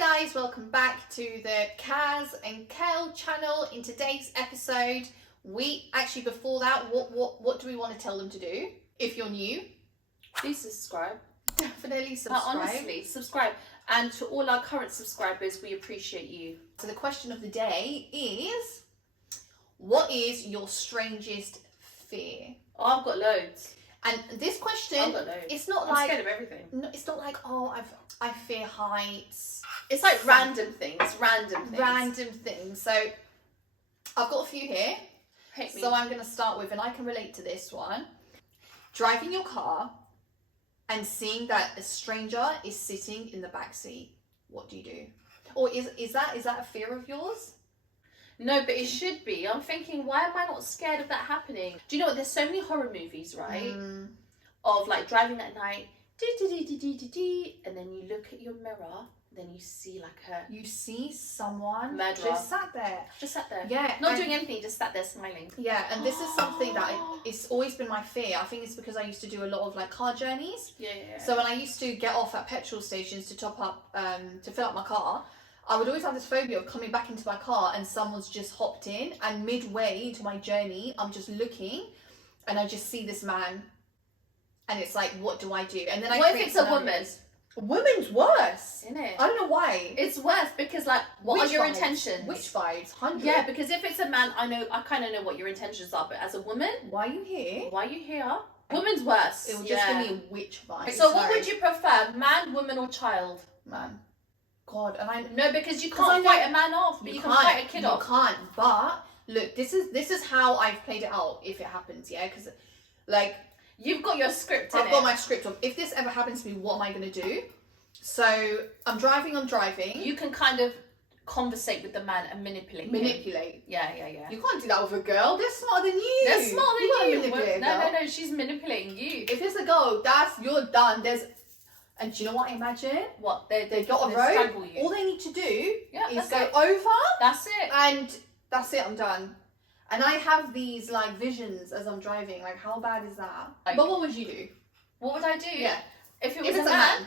guys, welcome back to the Kaz&Kell channel. In today's episode, before that, what do we want to tell them to do? If you're new, please subscribe. Definitely subscribe. Honestly, subscribe. And to all our current subscribers, we appreciate you. So the question of the day is, what is your strangest fear? Oh, I've got loads. And this question, it's not I'm like scared of everything. No, it's not like I fear heights. It's like random things. Random things. So I've got a few here. Hit me. So I'm going to start with, and I can relate to this one. Driving your car and seeing that a stranger is sitting in the back seat. What do you do? Or is that a fear of yours? No, but it should be. I'm thinking, why am I not scared of that happening? Do you know what? There's so many horror movies, right? Of like driving at night, and then you look at your mirror, then you see You see someone murderer. just sat there. Yeah. Not doing anything, just sat there smiling. Yeah, and this is something that it's always been my fear. I think it's because I used to do a lot of like car journeys. Yeah. So when I used to get off at petrol stations to top up, to fill up my car, I would always have this phobia of coming back into my car and someone's just hopped in, and midway into my journey, I'm just looking and I just see this man, and it's like, what do I do? And then what if it's a woman? A woman's worse, isn't it? I don't know why. It's worse because like, what are your intentions? Which vibes? 100. Yeah, because if it's a man, I kind of know what your intentions are, but as a woman, why are you here? Woman's worse. It will just give me a witch vibe. So what would you prefer, man, woman, or child? Man. God, and I no, because you can't fight a man off, but you can fight a kid off. You can't. But look, this is how I've played it out. If it happens, yeah, because like you've got your script. I've got my script of, if this ever happens to me, what am I going to do? So I'm driving. You can kind of conversate with the man and manipulate. Yeah. You can't do that with a girl. They're smarter than you. No, she's manipulating you. If it's a girl, you're done. And do you know what I imagine? What? They got a rope. All they need to do is go over. That's it. And that's it, I'm done. And I have these like visions as I'm driving. Like, how bad is that? But what would you do? What would I do? Yeah. If it's a man.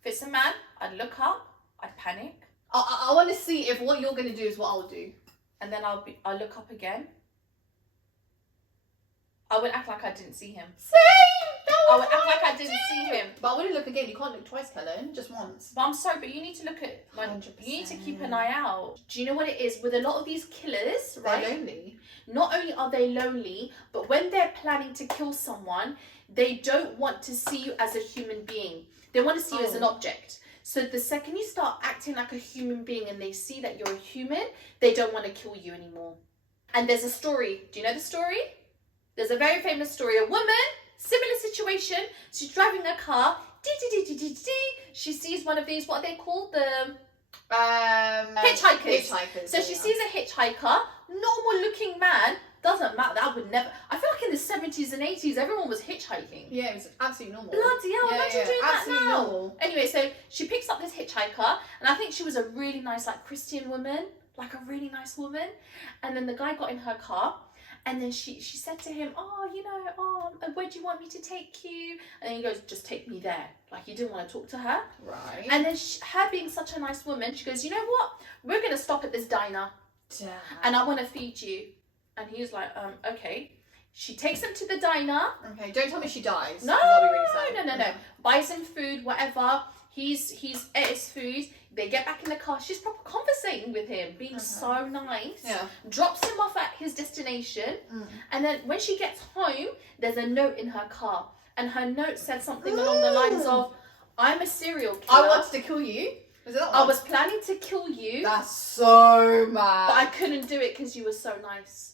If it's a man, I'd look up, I'd panic. I want to see if what you're going to do is what I'll do. And then I'll look up again. I would act like I didn't see him. Same! I would act like I didn't see him. But I wouldn't look again. You can't look twice, Helen. Just once. But I'm sorry, but you need to look at... Like, 100%. You need to keep an eye out. Do you know what it is? With a lot of these killers, right? They're lonely. Not only are they lonely, but when they're planning to kill someone, they don't want to see you as a human being. They want to see you as an object. So the second you start acting like a human being and they see that you're a human, they don't want to kill you anymore. And there's a story. Do you know the story? There's a very famous story. A woman, similar situation. She's driving a car. She sees one of these, what are they called? The hitchhikers. So she sees a hitchhiker, normal looking man. Doesn't matter. That would never. I feel like in the 70s and 80s, everyone was hitchhiking. Yeah, it was absolutely normal. Bloody hell, imagine doing that absolutely now. Normal. Anyway, so she picks up this hitchhiker, and I think she was a really nice, like, Christian woman, like a really nice woman. And then the guy got in her car, and then she said to him, where do you want me to take you? And then he goes, just take me there. Like, he didn't want to talk to her. Right. And then her being such a nice woman, she goes, you know what? We're going to stop at this diner. Damn. And I want to feed you. And he was like, okay. She takes him to the diner. Okay, don't tell me she dies. No. Buys him food, whatever. He's ate his food. They get back in the car. She's proper conversating with him, being so nice. Yeah. Drops him off at his destination. And then when she gets home, there's a note in her car. And her note said something along the lines of, I'm a serial killer. I wanted to kill you. Was it that one? I was planning to kill you. That's so mad. But I couldn't do it because you were so nice.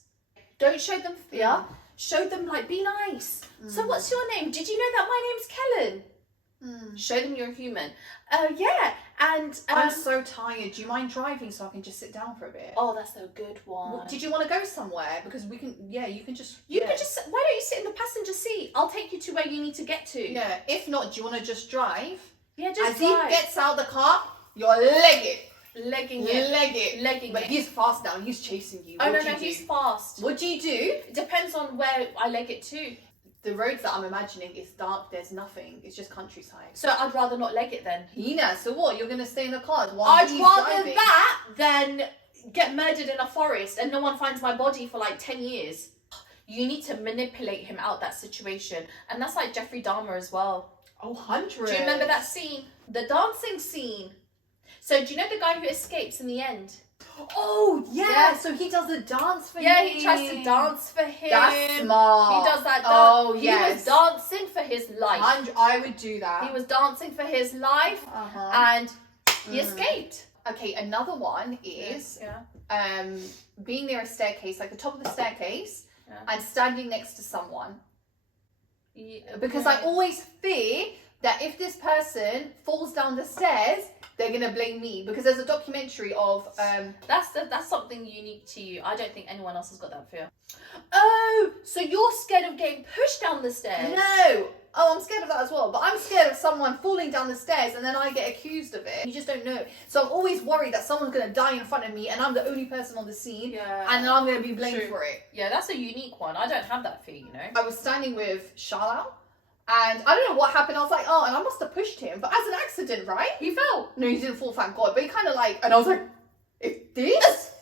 Don't show them fear. Show them, like, be nice. So what's your name? Did you know that my name's Kellen? Show them you're a human. Yeah. And I'm so tired. Do you mind driving so I can just sit down for a bit? Oh, that's a good one. Did you want to go somewhere? Because we can, you can just... You can just... Why don't you sit in the passenger seat? I'll take you to where you need to get to. Yeah. If not, do you want to just drive? Yeah, just drive. As he gets out the car, you're legging it. But he's fast now. He's chasing you. No, he's fast. What do you do? It depends on where I leg it to. the roads that I'm imagining is dark. There's nothing. It's just countryside. So I'd rather not leg it then. Hina, so what? You're gonna stay in the car while I'd he's rather driving? that than get murdered in a forest and no one finds my body for like 10 years. You need to manipulate him out that situation. And that's like Jeffrey Dahmer as well. Oh, 100. Do you remember that scene? The dancing scene. So do you know the guy who escapes in the end? Oh, yeah. So he does the dance for him. Yeah, he tries to dance for him. That's smart. He does that dance. Oh, He yes. was dancing for his life. I would do that. He was dancing for his life and he escaped. Okay, another one is being near a staircase, like the top of the staircase, and standing next to someone. Yeah, because I always fear that if this person falls down the stairs, they're gonna blame me. Because there's a documentary of that's something unique to you. I don't think anyone else has got that fear. Oh, so you're scared of getting pushed down the stairs? No. Oh, I'm scared of that as well. But I'm scared of someone falling down the stairs and then I get accused of it. You just don't know. So I'm always worried that someone's gonna die in front of me and I'm the only person on the scene. Yeah. And then I'm gonna be blamed for it. Yeah, that's a unique one. I don't have that fear, you know. I was standing with Shalal. And I don't know what happened. I was like, oh, and I must have pushed him. But as an accident, right? He fell. No, he didn't fall, thank God. But he kind of like, and I was like, if this?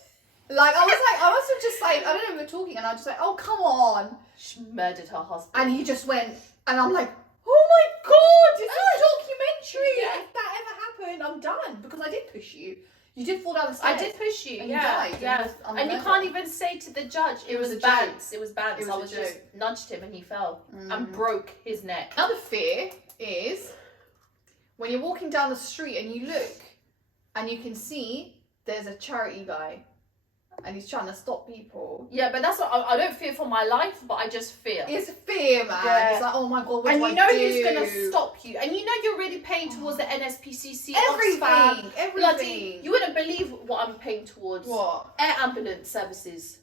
Like, I was like, I must have just like, I don't know, we were talking. And I was just like, oh, come on. She murdered her husband. And he just went, and I'm like, oh my God, it's a documentary. Yeah. If that ever happened, I'm done. Because I did push you. You did fall down the stairs. I did push you. And yeah. you died. Yeah. And you can't even say to the judge, it was Bance. It was Bance. I was just nudged him and he fell and broke his neck. Another fear is when you're walking down the street and you look and you can see there's a charity guy and he's trying to stop people. Yeah, but that's what I don't fear for my life, but I just fear. It's fear, man. Yeah. It's like, oh my God, what and do you I know do? who's gonna stop you, and you know you're already paying towards the NSPCC, everything, Oxfam, everything. Bloody, you wouldn't believe what I'm paying towards. What? Air ambulance services.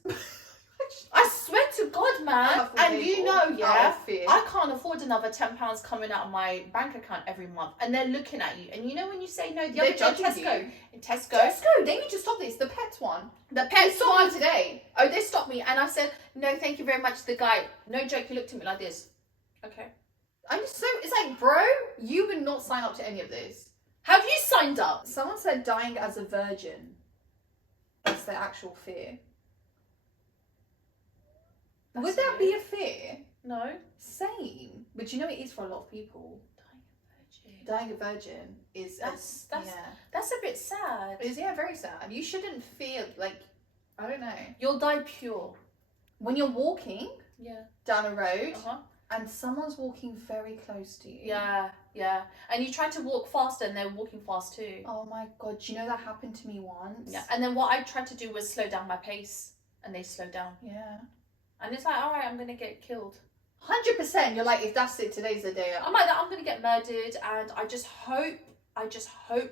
I swear to God, man. And you know, I can't afford another £10 coming out of my bank account every month. And they're looking at you. And you know when you say no, the other day Tesco. In Tesco, they need to stop this. The pets one. The pets one today. Oh, they stopped me. And I said, no, thank you very much. The guy, no joke, he looked at me like this. Okay. It's like, bro, you would not sign up to any of this. Have you signed up? Someone said dying as a virgin. That's their actual fear. Would that be a fear? No. Same. But you know it is for a lot of people. Dying a virgin is that's a bit sad. It is, very sad. You shouldn't feel like, I don't know. You'll die pure. When you're walking down a road and someone's walking very close to you. Yeah. And you try to walk faster and they're walking fast too. Oh my God, do you know that happened to me once? Yeah. And then what I tried to do was slow down my pace and they slowed down. Yeah. And it's like, all right, I'm going to get killed. 100%. You're like, if that's it, today's the day. I'm like that. I'm going to get murdered. And I just hope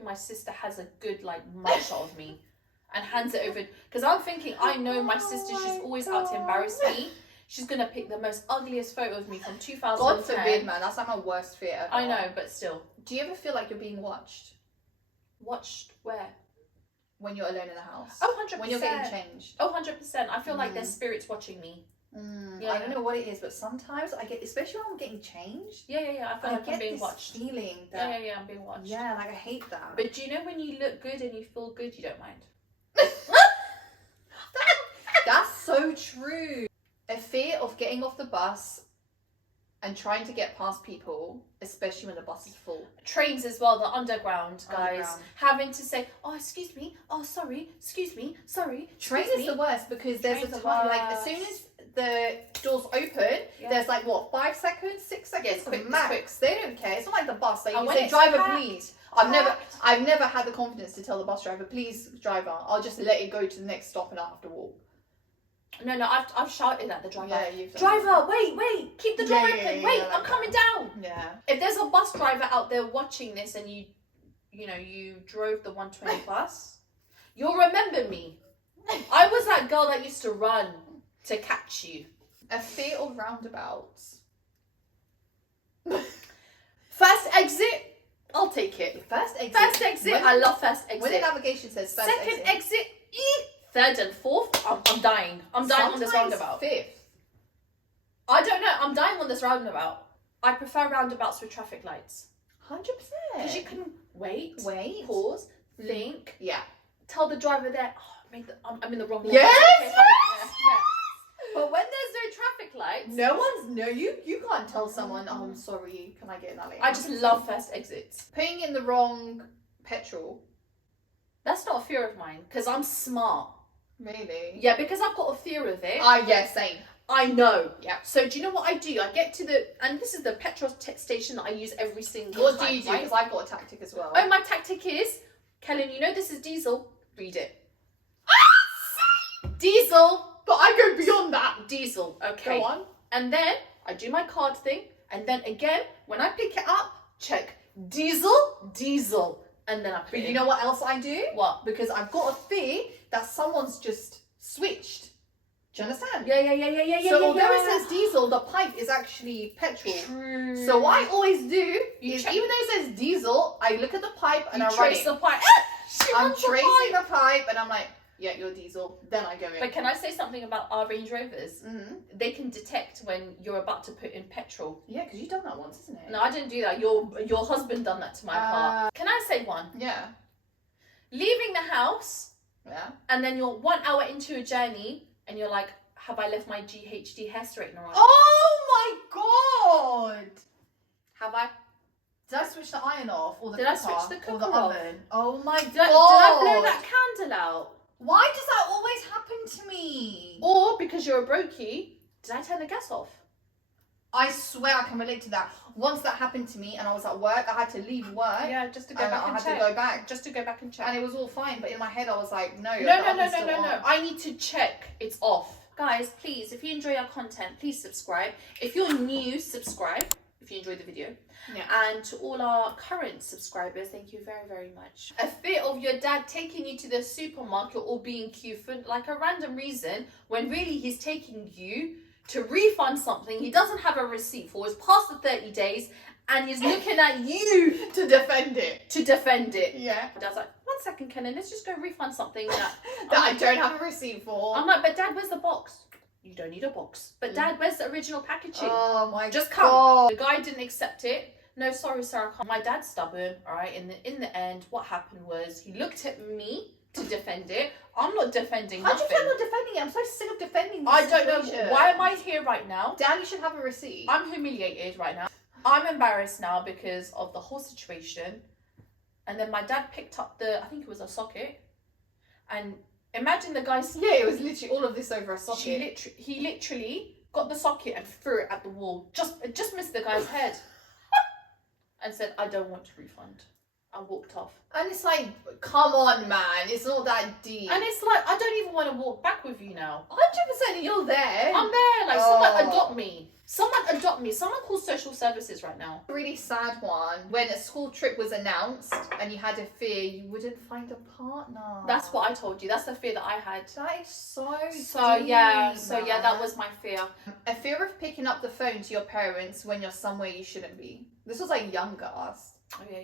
my sister has a good, mugshot of me and hands it over. Because I'm thinking, I know my sister, she's always out to embarrass me. She's going to pick the most ugliest photo of me from 2010. God forbid, man. That's like my worst fear ever. I know, but still. Do you ever feel like you're being watched? Watched where? When you're alone in the house. Oh, 100%. When you're getting changed. Oh, 100%. I feel like there's spirits watching me. I don't know what it is, but sometimes I get, especially when I'm getting changed. Yeah. I feel like I'm being watched. Feeling that. Yeah, I'm being watched. Yeah, I hate that. But do you know when you look good and you feel good, you don't mind? That's so true. A fear of getting off the bus and trying to get past people, especially when the bus is full. Trains as well, the underground guys, having to say, oh, excuse me, oh, sorry, excuse me, sorry. Train is the worst because there's a time, as soon as the doors open, there's 5 seconds, 6 seconds, quick, max. They don't care. It's not like the bus. Like you say, it's driver, packed, please. I've never had the confidence to tell the bus driver, please, driver. I'll just let it go to the next stop and I'll have to walk. No, I've shouted at the driver. Yeah, you've done driver, wait, keep the door open. Wait, I'm coming down. Yeah. If there's a bus driver out there watching this and you drove the 120 bus, you'll remember me. I was that girl that used to run to catch you. A fear of roundabouts. First exit, I'll take it. First exit. I love first exit. When the navigation says first Second exit, third and fourth, I'm dying. I'm dying on this roundabout. Fifth. I don't know. I'm dying on this roundabout. I prefer roundabouts with traffic lights. 100%. Because you can wait, pause, think. Yeah. Tell the driver there, I'm in the wrong lane. Yes! Okay, yeah. But when there's no traffic lights, you can't tell someone, oh, I'm sorry, can I get in that lane? I just love first exits. Putting in the wrong petrol. That's not a fear of mine, because I'm smart. Really? Yeah, because I've got a fear of it. Yeah, same. I know. Yeah. So do you know what I do? I get to and this is the petrol station that I use every single time. What do you do? Because I've got a tactic as well. Oh, my tactic is, Kellen, you know this is diesel. Read it. Diesel. But I go beyond that. Diesel. Okay. Go on. And then I do my card thing. And then again, when I pick it up, check. Diesel. And then I put But it you in. know what else I do? What? Because I've got a fear that someone's just switched. Do you understand? Yeah. So although it says diesel, the pipe is actually petrol. True. So what I always do is, check. even though it says diesel, I look at the pipe and I run trace it. the pipe. I'm tracing the pipe and I'm like, yeah, you're diesel. Then I go in. But can I say something about our Range Rovers? Mm-hmm. They can detect when you're about to put in petrol. Yeah, because you've done that once, isn't it? No, I didn't do that. Your husband done that to my car. Can I say one? Yeah. Leaving the house, Yeah. and then you're 1 hour into a journey, and you're like, have I left my GHD hair straightener on? Oh my god! Have I? Did I switch the iron off? Or the Did I cooker? switch the Or cooker the off? oven? Oh my god! Did I blow that candle out? Why does that always happen to me? Or because you're a brokey, did I turn the gas off? I swear I can relate to that. Once that happened to me and I was at work, I had to leave work. Yeah, just to go And back I and had check. to go back. Just to go back and check. And it was all fine, but in my head I was like, no. No. I need to check it's off. Guys, please, if you enjoy our content, please subscribe. If you're new, subscribe if you enjoyed the video. Yeah. And to all our current subscribers, thank you very, very much. A fear of your dad taking you to the supermarket or being queued for like a random reason when really he's taking you to refund something he doesn't have a receipt for. It's past the 30 days and he's looking at you To defend it. Yeah. Dad's like, 1 second, Kenan, let's just go refund something that I don't have a receipt for. I'm like, but Dad, where's the box? You don't need a box. But Dad, where's the original packaging? Oh my Just god. come. The guy didn't accept it. No, sorry, sir, I can't. My dad's stubborn, all right? In the end, what happened was he looked at me to defend it. I'm not defending How do you nothing. feel not defending it? I'm so sick of defending this I don't know. situation. Why am I here right now? Dad, you should have a receipt. I'm humiliated right now. I'm embarrassed now because of the whole situation. And then my dad picked up I think it was a socket. And imagine the guy's... Yeah, it was literally all of this over a socket. He literally got the socket and threw it at the wall. It just missed the guy's head. And said, I don't want to refund. I walked off. And it's like, come on, man. It's not that deep. And it's like, I don't even want to walk back with you now. 100% you're there. I'm there. Like, someone adopt me. Someone call social services right now. A really sad one. When a school trip was announced and you had a fear you wouldn't find a partner. That's what I told you. That's the fear that I had. That is so So deep, yeah, man. that was my fear. A fear of picking up the phone to your parents when you're somewhere you shouldn't be. This was like younger us. Oh yeah.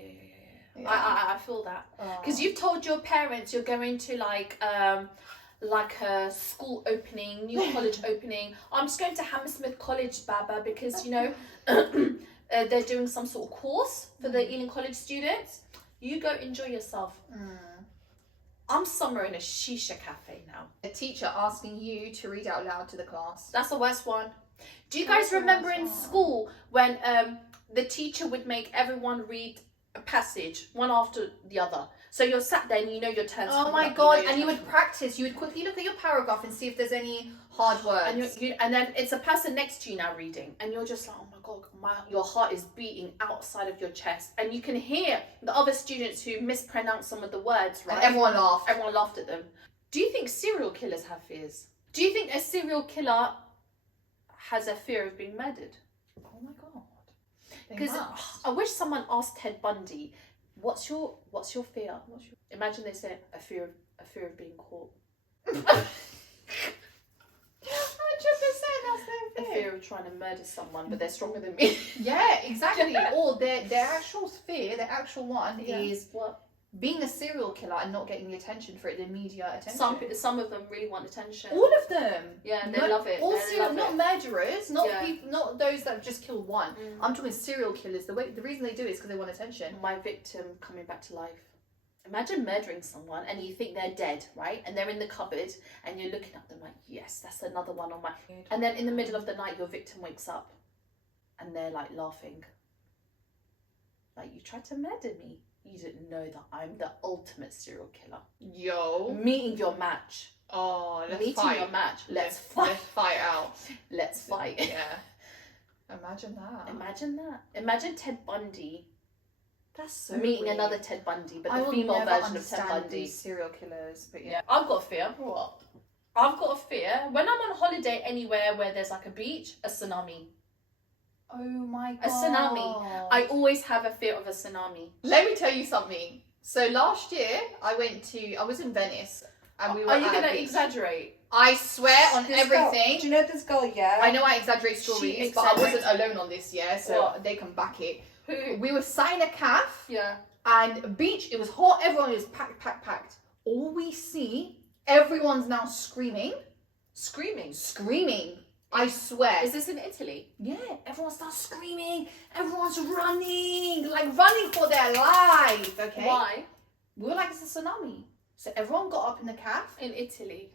Yeah. I feel that. Because you've told your parents you're going to like a school opening, new college opening. I'm just going to Hammersmith College, Baba, because you know they're doing some sort of course for the Ealing College students. You go enjoy yourself. I'm somewhere in a shisha cafe now. A teacher asking you to read out loud to the class. That's the worst one. Do you guys remember in school when the teacher would make everyone read a passage one after the other? So you're sat there and you know your turn's Oh coming my up, god! your And you turn's would practice. You would quickly look at your paragraph and see if there's any hard words. and then it's a person next to you now reading, and you're just like, oh my god, your heart is beating outside of your chest, and you can hear the other students who mispronounce some of the words, right? And everyone laughed. Everyone laughed at them. Do you think serial killers have fears? Do you think a serial killer has a fear of being murdered? Oh my god! Because I wish someone asked Ted Bundy, what's your fear? Imagine they said a fear of being caught. 100%. That's A fear of trying to murder someone, but they're stronger than me. Yeah, exactly. Or their actual fear, their actual one is what? being a serial killer and not getting the attention for it, the media attention. Some of them really want attention. All of them. Yeah, they love it. All They serial, love not it. murderers, not Yeah. people, not those that just kill one. Mm. I'm talking serial killers. The reason they do it is because they want attention. My victim coming back to life. Imagine murdering someone and you think they're dead, right? And they're in the cupboard and you're looking at them like, yes, that's another one on my... And then in the middle of the night, your victim wakes up and they're like laughing. Like, you tried to murder me. You didn't know that I'm the ultimate serial killer. Yo. Meeting your match. Oh, let's Meeting fight. your match. Let's fight. Let's fight out. Let's fight. Yeah. Imagine that. Imagine that. Imagine Ted Bundy That's so meeting weird. another Ted Bundy, but I the will female never version of Ted understand Bundy. these serial killers, but yeah. Yeah, I've got a fear. What? I've got a fear. When I'm on holiday anywhere where there's like a beach, a tsunami. Oh my god. A tsunami. I always have a fear of a tsunami. Let me tell you something. So last year, I was in Venice, and we were Are you at a gonna beach. exaggerate? I swear on This everything. Girl, do you know this girl, yeah? I know I exaggerate stories, but I wasn't alone on this, yeah, so What? they can back it. Who? We were sat in a cafe, Yeah. and beach, it was hot, everyone was packed. All we see, everyone's now screaming. Screaming. I swear. Is this in Italy? Yeah, everyone starts screaming. Everyone's running for their life, okay? Why? We were like, it's a tsunami. So everyone got up in the cafe, In Italy.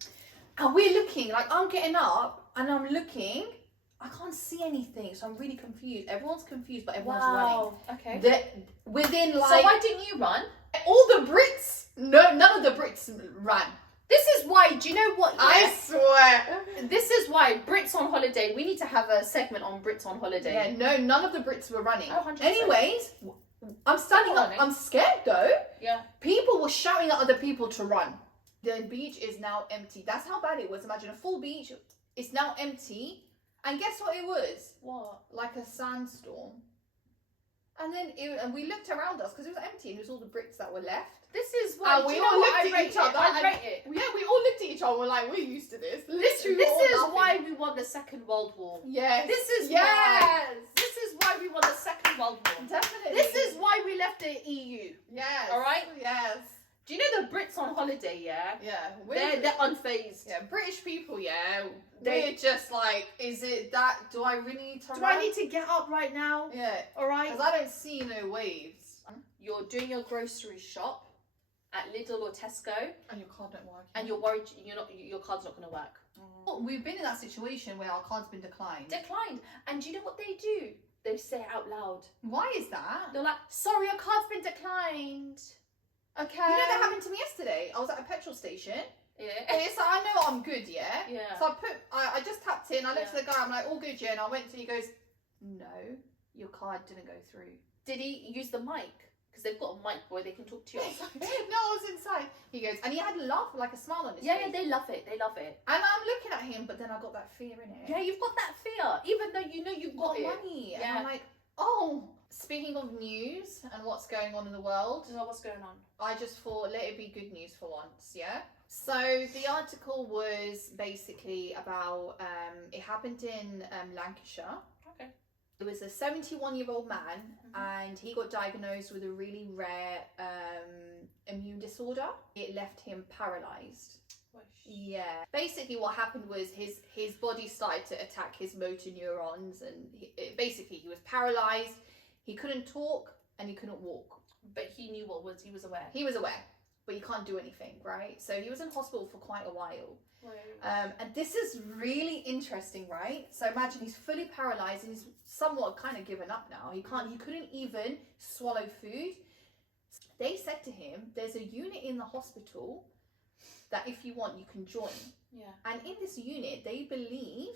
and we're looking, like, I'm getting up, and I'm looking, I can't see anything, so I'm really confused. Everyone's confused, but everyone's running. Okay. Within, So like, why didn't you run? all the Brits, none of the Brits ran. This is why, do you know what? I swear. This is why Brits on holiday, we need to have a segment on Brits on holiday. Yeah, no, none of the Brits were running. Oh, 100%. Anyways, I'm standing up. Running. I'm scared though. Yeah. People were shouting at other people to run. The beach is now empty. That's how bad it was. Imagine a full beach. It's now empty. And guess what it was? What? Like a sandstorm. And then and we looked around us because it was empty and it was all the Brits that were left. This is why, And do we you all know what? looked I at rate each it. other I and- rate it. Yeah, we all looked at each other. We're like, we're used to this. This Literally, we're all is laughing. why we won the Second World War. Yes. This is yes. why. This is why we won the Second World War. Definitely. This is why we left the EU. Yes. All right? Yes. Do you know the Brits on holiday, yeah? Yeah. They're unfazed. Yeah, British people, yeah. They- We're just like, is it that? Do I really need to Do run? I need to get up right now? Yeah. All right? Because I don't see no waves. You're doing your grocery shop at Lidl or Tesco, And your card don't work. and you're worried your card's not going to work. Well, we've been in that situation where our card's been declined. Declined. And do you know what they do? They say it out loud. Why is that? They're like, sorry, your card's been declined. Okay. You know that happened to me yesterday. I was at a petrol station. Yeah. And it's like, I know I'm good, yeah? Yeah. So I just tapped in, I looked at the guy, I'm like, all good, yeah? And I went to, he goes, no, your card didn't go through. Did he use the mic? Because they've got a mic where they can talk to you. No, I was inside. He goes, and he had a laugh, like a smile on his Yeah, face. they love it. They love it. And I'm looking at him, but then I got that fear in it. Yeah, you've got that fear, even though you know you've got got it. money. And Yeah. I'm like, oh. Speaking of news and what's going on in the world, So what's going on? I just thought, let it be good news for once, yeah? So the article was basically about, it happened in Lancashire. Okay. It was a 71-year-old man, and he got diagnosed with a really rare immune disorder. It left him paralysed. Yeah. Basically what happened was his body started to attack his motor neurons, and basically he was paralysed, he couldn't talk, and he couldn't walk. But he knew he was aware. He was aware, but he can't do anything, right? So he was in hospital for quite a while. And this is really interesting, right? So imagine he's fully paralysed and he's somewhat kind of given up now. He couldn't even swallow food. They said to him, there's a unit in the hospital that if you want, you can join. Yeah. And in this unit, they believe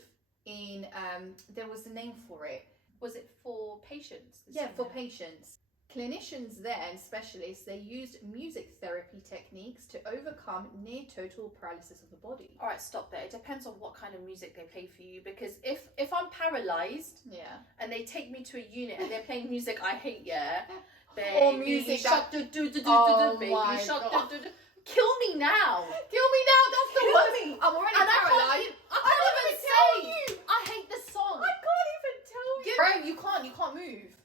in, there was a name for it. Was it for patients? Yeah, for patients. Clinicians there and specialists, they used music therapy techniques to overcome near total paralysis of the body. All right, stop there. It depends on what kind of music they play for you. Because if I'm paralysed Yeah. and they take me to a unit and they're playing music I hate, yeah, Or baby music shark, that- do, baby my shark, God. do. Kill me now. Kill me now, that's the Kill worst. me. I'm already And paralysed. I can't even say. I hate the song. I can't even tell you. Bro, you can't move.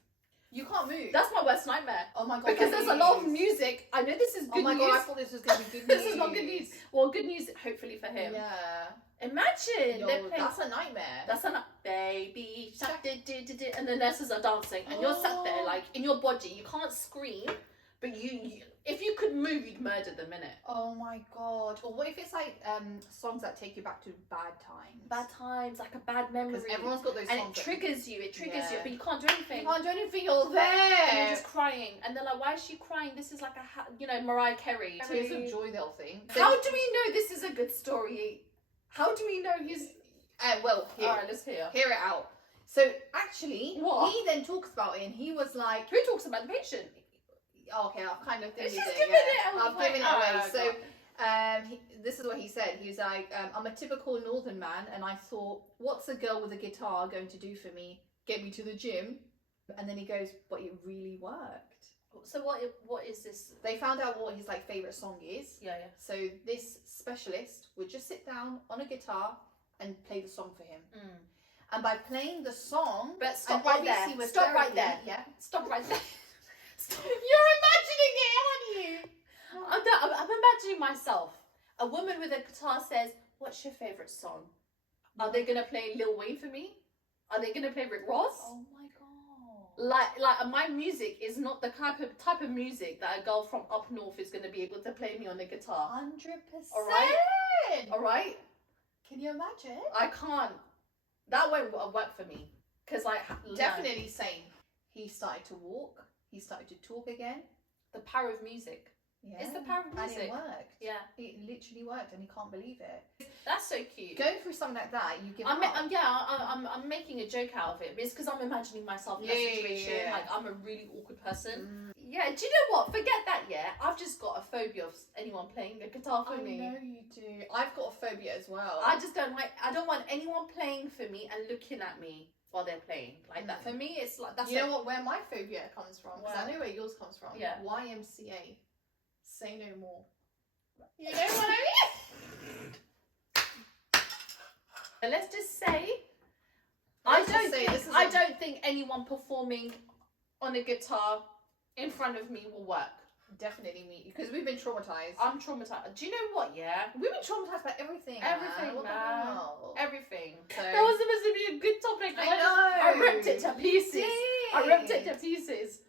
You can't move. That's my worst nightmare. Oh my god. Because there's a lot of music. I know this is good news. Oh my god, I thought this was going to be good news. This is not good news. Well, good news hopefully for him. Yeah. Imagine. Yo, they're playing. that's a nightmare. That's a baby shark, and the nurses are dancing, and you're sat there like in your body. You can't scream, but you if you could move, you'd murder them, innit? Oh my god. Or what if it's like songs that take you back to bad times? Bad times, like a bad memory. Because everyone's got those and songs. it triggers you. It triggers you, but you can't do anything. You can't do anything. You're there. And you're just crying, and they're like, "Why is she crying? This is like Mariah Carey." Tears of joy, they'll think. How do we know this is a good story? How do we know he's? Well, here. Alright, let's hear Hear it out. So actually, What? he then talks about it, and he was like, Who talks about the patient? "Okay, I've kind of She's thinking it. given it away. I've given it away." Oh, So. God. This is what he said. He was like, "I'm a typical northern man, and I thought, what's a girl with a guitar going to do for me? Get me to the gym?" And then he goes, "But it really worked." So what is this? They found out what his like favorite song is. Yeah. So this specialist would just sit down on a guitar and play the song for him. And by playing the song, But stop and right obviously there. with Stop right therapy- there. Yeah. Stop right there. You're imagining it, aren't you? I'm imagining myself. A woman with a guitar says, "What's your favorite song?" Are they gonna play Lil Wayne for me? Are they gonna play Rick Ross? Oh my god. Like my music is not the type of music that a girl from up north is gonna be able to play me on the guitar. 100%. All right. Can you imagine? I can't. That won't work for me. Cause Definitely same. He started to walk. He started to talk again. the power of music. Yeah. It's the power of music. And it worked. Yeah. It literally worked, and he can't believe it. That's so cute. Going through something like that, you give up. I'm making a joke out of it. It's because I'm imagining myself in that situation. Yeah. Like I'm a really awkward person. Yeah. Do you know what? Forget that. Yeah. I've just got a phobia of anyone playing a guitar for me. I know you do. I've got a phobia as well. I just don't like. I don't want anyone playing for me and looking at me while they're playing like that. For me, it's like that's. You know what? Where my phobia comes from? Because I Where? know where yours comes from. Yeah. YMCA. Say no more. You know what I mean? Let's just say, Let's just say this is I a- don't think anyone performing on a guitar in front of me will work. Definitely me, because we've been traumatized. I'm traumatized. Do you know what? Yeah, We've been traumatized by everything. Everything, What the man. hell? everything. So- That was supposed to be a good topic. I know. I ripped it to pieces. did. I ripped it to pieces.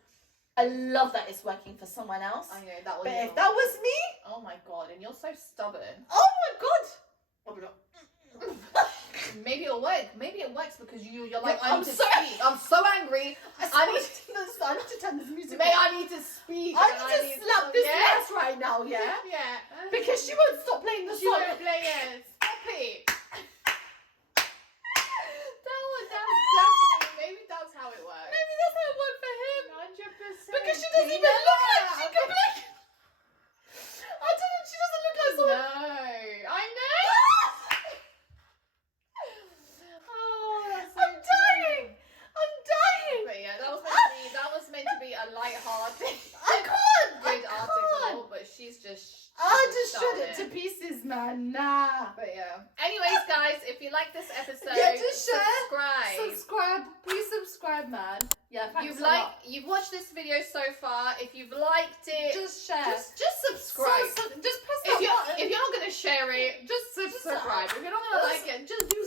I love that it's working for someone else. I know that was. But if that was me, oh my god, and you're so stubborn. oh my god. Oh my god. Maybe it'll work. Maybe it works because you're like, I I'm need to so- speak. I'm so angry. I need I need to turn this music May off. I need to speak. I and need to slap this yeah? ass right now, yeah? Yeah. Because she won't stop playing the she song. won't play it. Stop it. That's definitely. Maybe that's how it works. Maybe that's how it worked for him. 100%. Because she doesn't even look like she can play. I don't know, she doesn't look like No, someone. I know. Oh, that's so I'm dying. I'm dying. But yeah, that was meant to be a light-hearted, I can't. good article, but she's just. I just shut started it to pieces, man. Nah. But yeah. Anyways, guys, if you like this episode, Yeah, just share, subscribe. Subscribe. Please subscribe, man. Yeah, thanks You've watched this video so far. If you've liked it, Just share. just subscribe. Just press If that button. you're not gonna share it, just subscribe. If you're not gonna like it, just do